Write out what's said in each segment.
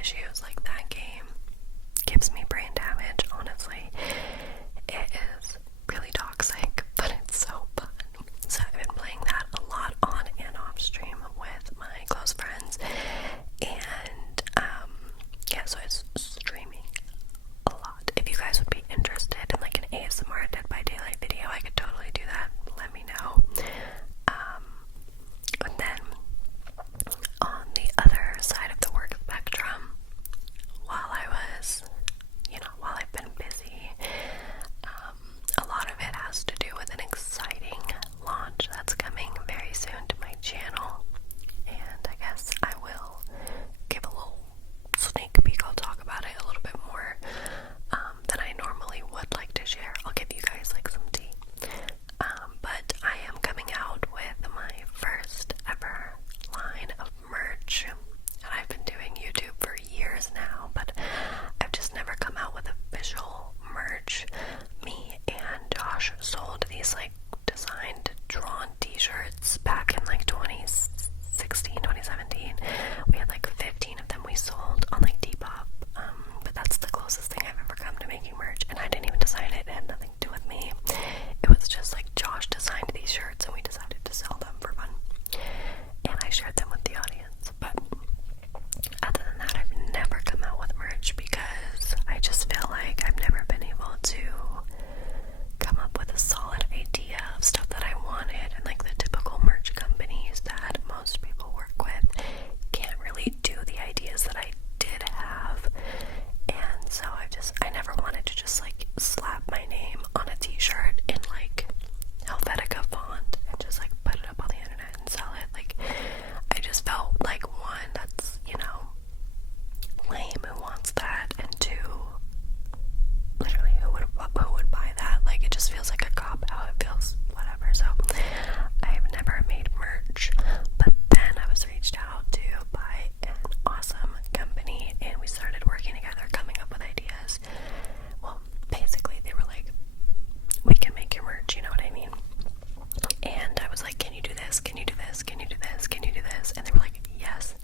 issues. Like, that game gives me brain damage, honestly. It is really toxic, but it's so fun. So I've been playing that a lot on and off stream with my close friends, and yeah, so it's streaming a lot. If you guys would be interested in like an ASMR Dead by Daylight video, I could totally do that. Let me know. And then on the other side of the work spectrum, while I've been busy, a lot of it has to do with an exciting launch that's coming very soon to my channel, and I guess I will give a little sneak peek. I'll talk about it a little bit more than I normally would like to share. I'll give you guys like some tea. But I am coming out with my first ever line of merch, and I've been doing YouTube for years now, but I've just never come out with official merch. Me and Josh sold these like designed, drawn t-shirts back in like 2016, 2017. We had like 15 of them we sold on like Depop, but that's the closest thing I've ever come to making merch, and I didn't even design it. It had nothing to do with me. It was just like Josh designed these shirts and we decided to sell them for fun, and I shared them with the audience. But other than that, I've never come out with merch because I just feel like I've never been able to come up with a solid idea of stuff that I wanted, and like the typical merch companies that most people work with can't really do the ideas that I did have. And so I never wanted to just like slap my name on a t-shirt in like Helvetica font and just like put it up on the internet and sell it. Like, I just felt like, one, that's, lame, who wants that, and two, literally who would buy that? Like, it just feels like a cop out. It feels whatever. So I've never made merch, but then I was reached out to by an awesome company, and we started working together, coming up with ideas. Well, basically they were like, we can make your merch, you know what I mean? And I was like, can you do this? Can you do this? Can you do this? Can you do this? And they were like, yes.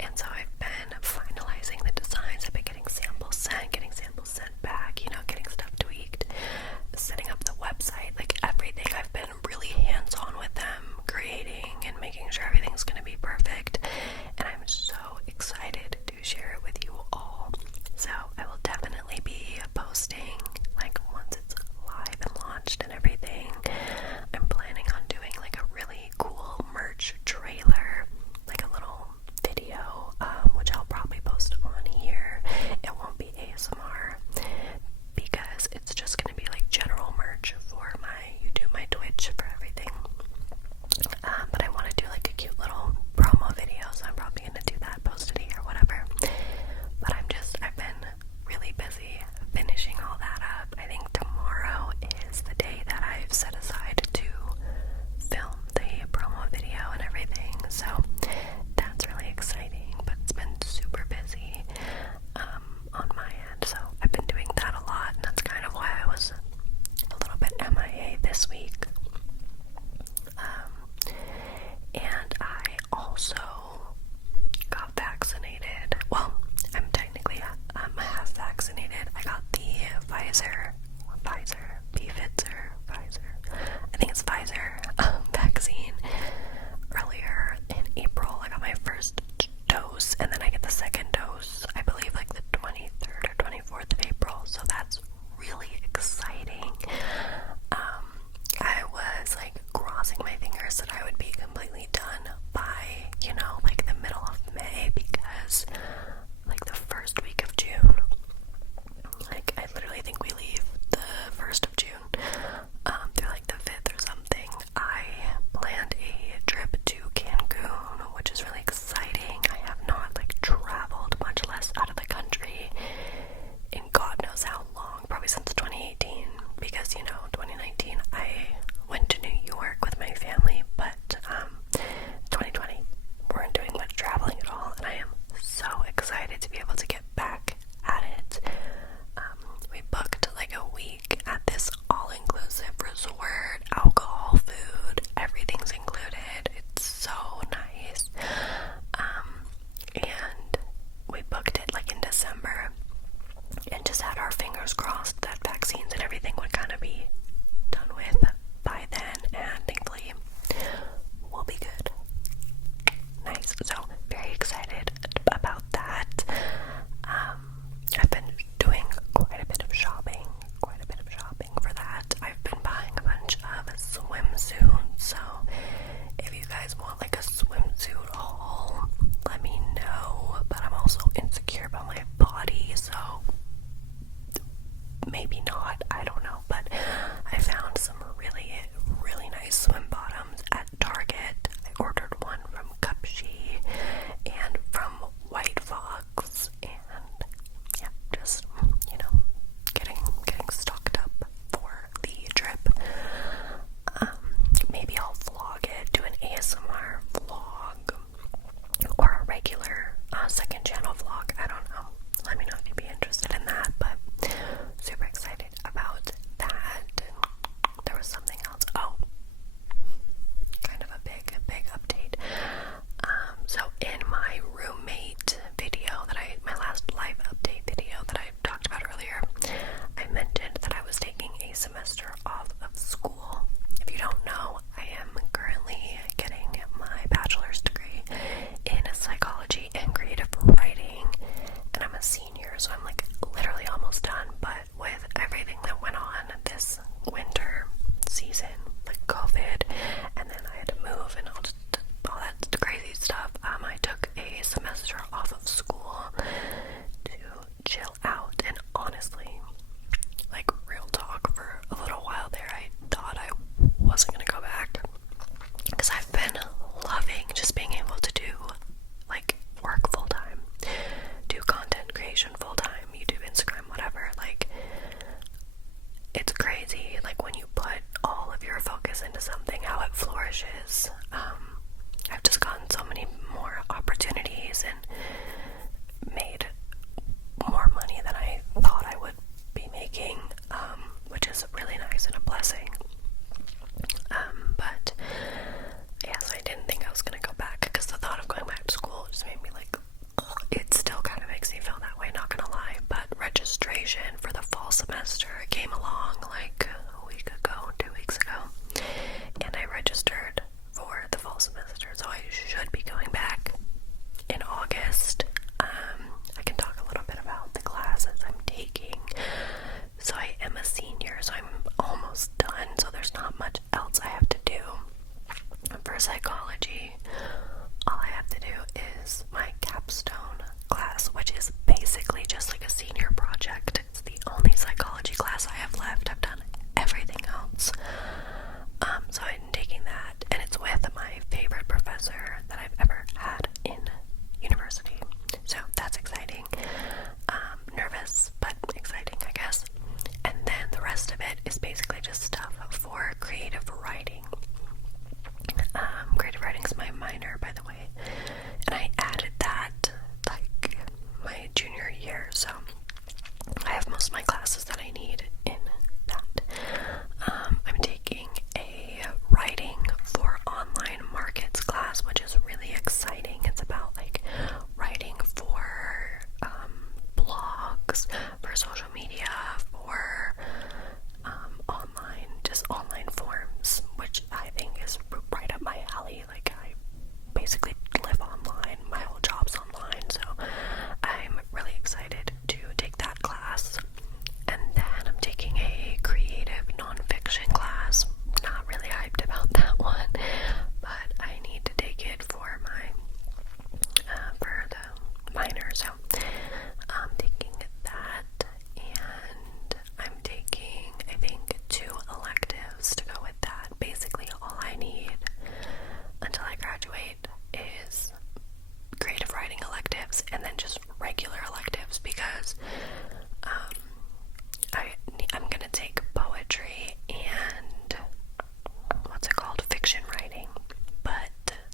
And so I've been finalizing the designs. I've been getting samples sent back, getting stuff tweaked, setting up the website, like everything. I've been really hands-on with them, creating and making sure everything's going to be perfect, and I'm so excited to share it with you all. So I will definitely be posting, like, once it's live and launched and everything. I'm planning on doing like a really cool merch trailer, like a little video, which I'll probably post on here. It won't be ASMR because it's just gonna be like general merch for my YouTube, my Twitch, for everything. But I want to do like a cute little promo video, so I'm probably gonna do that, post it here, whatever. But I've been really busy finishing all that up. I think tomorrow is the day that I've set aside to film the promo video and everything, so that's really exciting. But it's been super busy on my end, so I've been doing that a lot, and that's kind of why I was a little bit MIA this week. And I also got vaccinated. Well, I'm technically half vaccinated. I got the Pfizer, I think it's Pfizer vaccine earlier in April. I got my first dose, and then I get the second dose, I believe, like the 23rd or 24th of April, so that's really exciting. I was like crossing my fingers that I would be completely done by, like the middle of May, because like the first week of June, like I literally think we leave the 1st of June through like the 5th or something. I planned a trip to Cancun, which is really exciting. I have not like traveled, much less out of the country, in God knows how long, probably since 2018, because 2019 I went to New York with my family, but 2020 weren't doing much traveling at all, and I am so excited to be able to get back at it. We booked like a week at this all-inclusive resort, alcohol, food, everything's included. It's so nice. And we booked it electives and then just regular electives, because I'm gonna take poetry and what's it called, fiction writing, but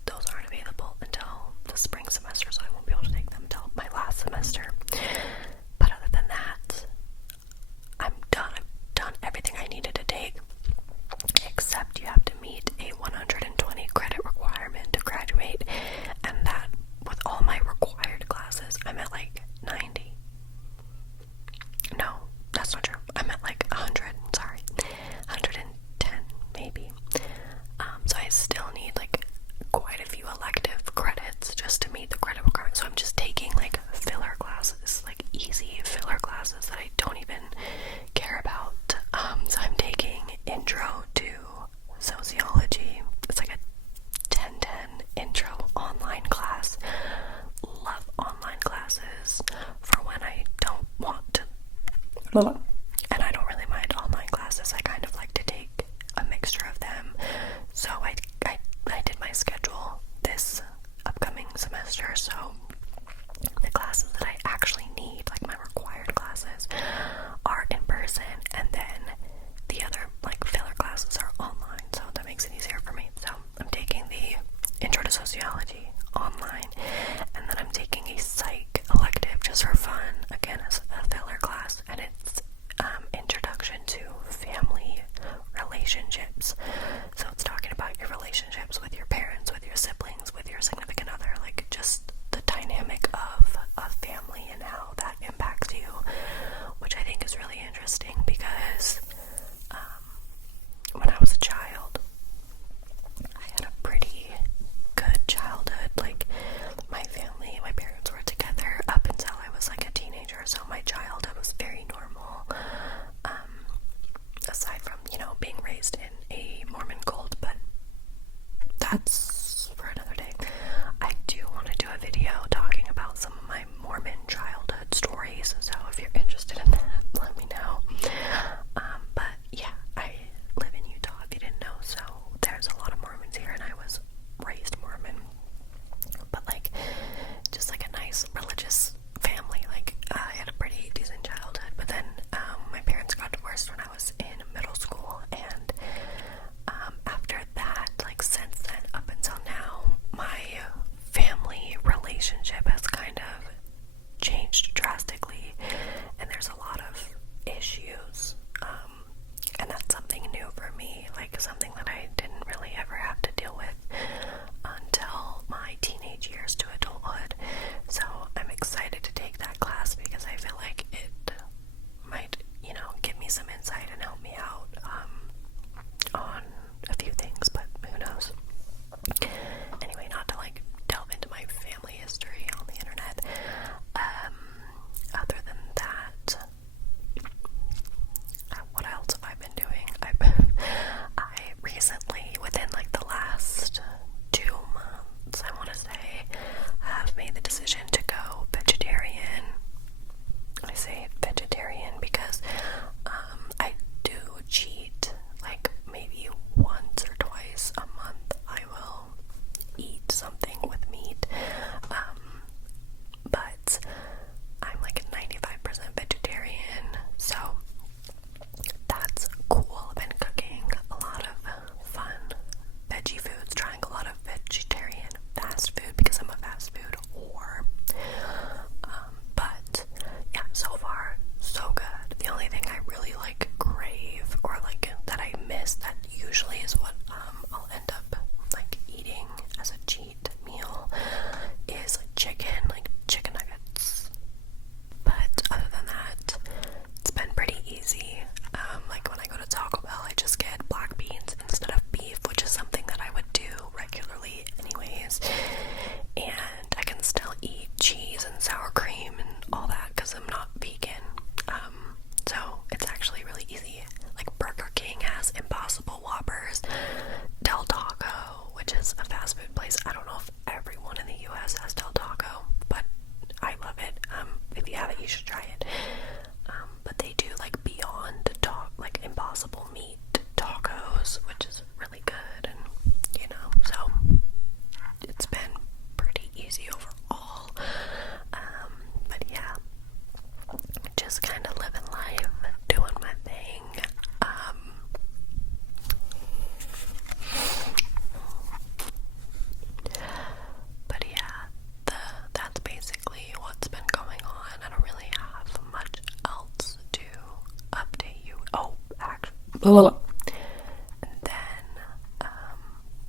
those aren't available until the spring semester, so I won't be able to take them until my last semester. But other than that, I'm done. I've done everything I needed to take, except you have to meet a 120 credit requirement to graduate, and that, with all my required classes, I'm at like 90. No, that's not true. I'm at like 100, sorry, 110 maybe. So I still need like quite a few elective credits just to meet the credit requirement. So I'm just taking like filler classes, like easy filler classes that I don't even care about. So I'm taking intro to sociology. It's like a 10-10 intro online class. Love online classes for when I don't want to. And I don't really mind online classes. I kind of like to take a mixture of them. So I did my schedule this upcoming semester. So the classes that I actually need, like my required classes, are in person, and then the other like filler classes are online. So that makes it easier for me. So I'm taking the intro to sociology online, and then I'm taking a psych elective just for fun, again as a filler class, and it's And then,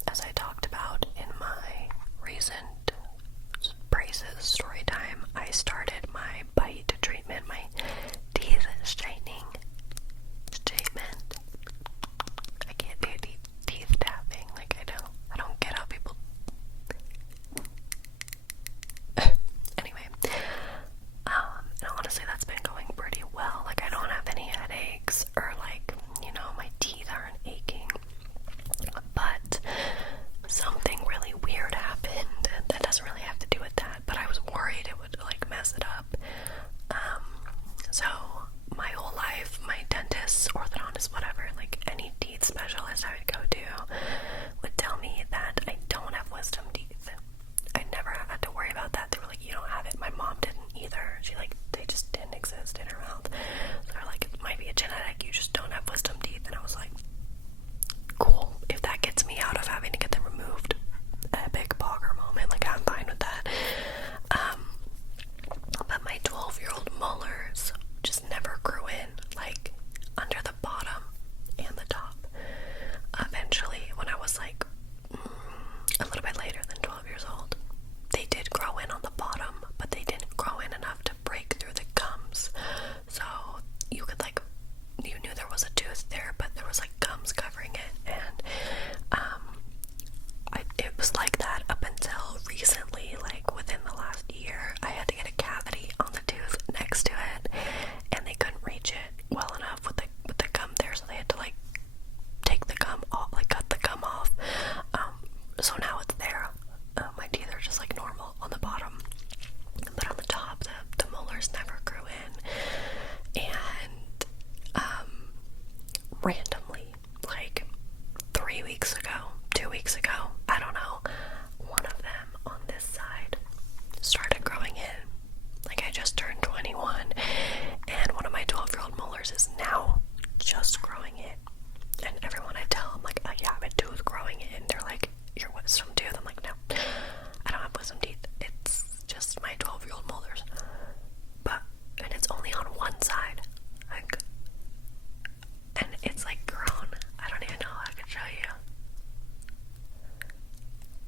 as I talked about in my recent braces story time, I started my bite treatment, my teeth straightening treatment. I can't do teeth tapping. Like, I don't get how people. Anyway, and honestly, that's been going pretty well. Like, I don't have any headaches or like, my teeth aren't aching. But something really weird happened that doesn't really have to do with that, but I was worried it would like mess it up. So my whole life, my dentist, orthodontist, whatever, like any teeth specialist I would go to would tell me that I don't have wisdom teeth. I never had to worry about that. They were like, you don't have it. My mom didn't either. They just didn't exist in her mouth. So they're like, it might be a genetic, you just don't have wisdom teeth. And I was like, cool. If that gets me out of having to get them removed, epic bogger moment, like I'm fine with that. But my 12-year-old molars just never grew in, like under the bottom and the top. Eventually, when I was like a little bit later than 12 years old, they did grow in on the bottom, but they didn't grow in enough to break through the gums. So you could like, you knew there was a tooth there, but there was like gums covering it, and it was like that up until recently. Like within the last year, I had to get a cavity on the tooth next to it, and they couldn't reach it well enough with the gum there, so they had to like take the gum off, like cut the gum off. So now it's there. My teeth are just like normal on the bottom, but on the top, the molars never grew in. And randomly, like 3 weeks ago, 2 weeks ago, I don't know, one of them on this side started growing in. Like, I just turned 21, and one of my 12-year-old molars is now just growing in. And everyone I tell, I'm like, oh, yeah, I have a tooth growing in. They're like, your wisdom tooth? I'm like, no, I don't have wisdom teeth. It's just my 12-year-old molars. And it's only on one side. Like, and it's like grown. I don't even know how I could show you.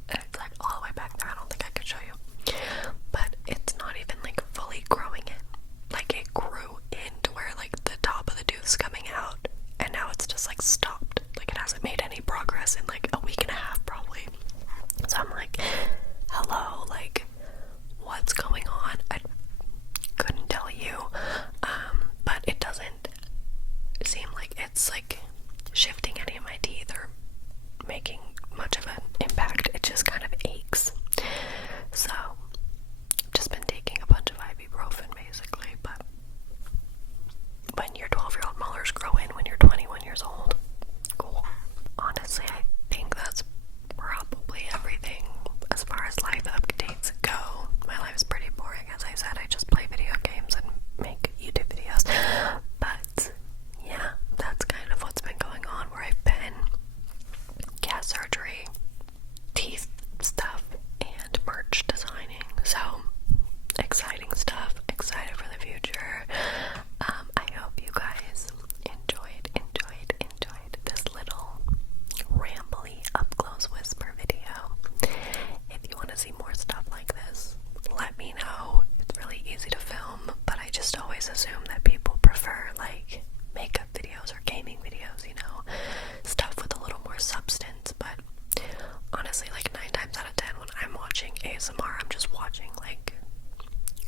It's like all the way back there. I don't think I could show you. But it's not even like fully growing in. Like, it grew into where like the top of the tooth's coming out, and now it's just like stopped. Like, it hasn't made any progress in like a week and a half probably. So I'm like, hello, like, what's going on? I couldn't tell you, but it doesn't seem like it's like shifting any of my teeth or making much of an impact. It just kind of aches. So I've just been taking a bunch of ibuprofen basically. But when your 12-year-old molars grow in when you're 21 years old, cool. Honestly, I think that's probably everything as far as life updates go. My life is pretty boring. As I said, I just play video games and make YouTube videos. But yeah, that's kind of what's been going on where I've been. Cat surgery, teeth stuff, and merch designing. So exciting stuff. Excited for the future. I hope you guys enjoyed this little rambly up-close whisper video. If you want to see more stuff like this, let me know. It's really easy to film, but I just always assume that people prefer like makeup videos or gaming videos, stuff with a little more substance. But honestly, like 9 times out of 10 when I'm watching ASMR, I'm just watching like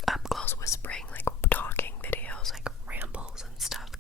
up-close whispering, like talking videos, like rambles and stuff,